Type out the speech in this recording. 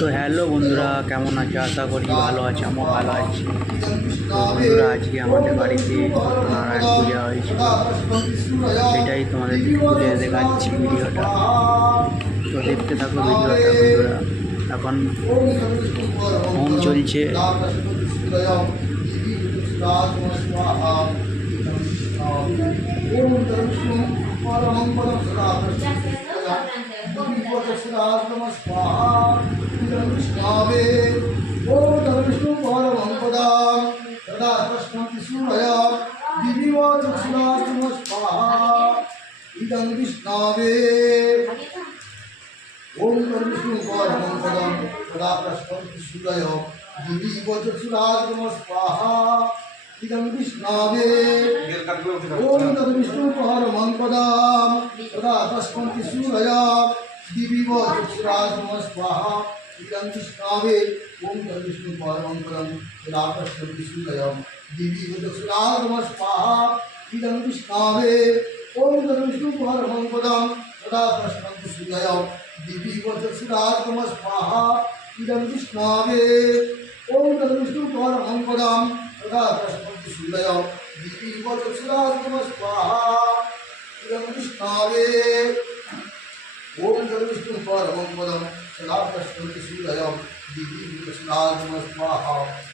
তো হ্যালো বন্ধুরা, কেমন আছে? আশা করি ভালো আছে, আমিও ভালো আছি। তো বন্ধুরা, আজকে আমাদের বাড়িতে নারায়ণ পূজা হয়েছে, সেটাই তোমাদের তুলে দেখাচ্ছি ভিডিওটা। তো দেখতে থাকো ভিডিওটা বন্ধুরা। এখন হোম চলছে। ओम विष्णु परमं पदं सदा प्रस्फुरति सूरय दिवीवचक्षुराज स्वाहा इदं विष्णवे ओम विष्णु परमं पदं सदा प्रस्फुरति सूरय दिवीवचक्षुराज स्वाहा इदं विष्णवे ओम विष्णु परमं पदं सदा प्रस्फुरति सूरय दिवीवचक्षुराज स्वाहा इदं विष्णवे ओम विष्णु परमं पदं सदा प्रस्फुरति सूरय दिवीवचक्षुराज स्वाहा इदं विष्णवे ओम विष्णु परमं पदं सदा प्रस्फुरति सूरय दिवीवचक्षुराज स्वाहा इदं विष्णवे ओम विष्णु परमं पदं सदा प्रस्फुरति सूरय दिवीवचक्षुराज स्वाहा।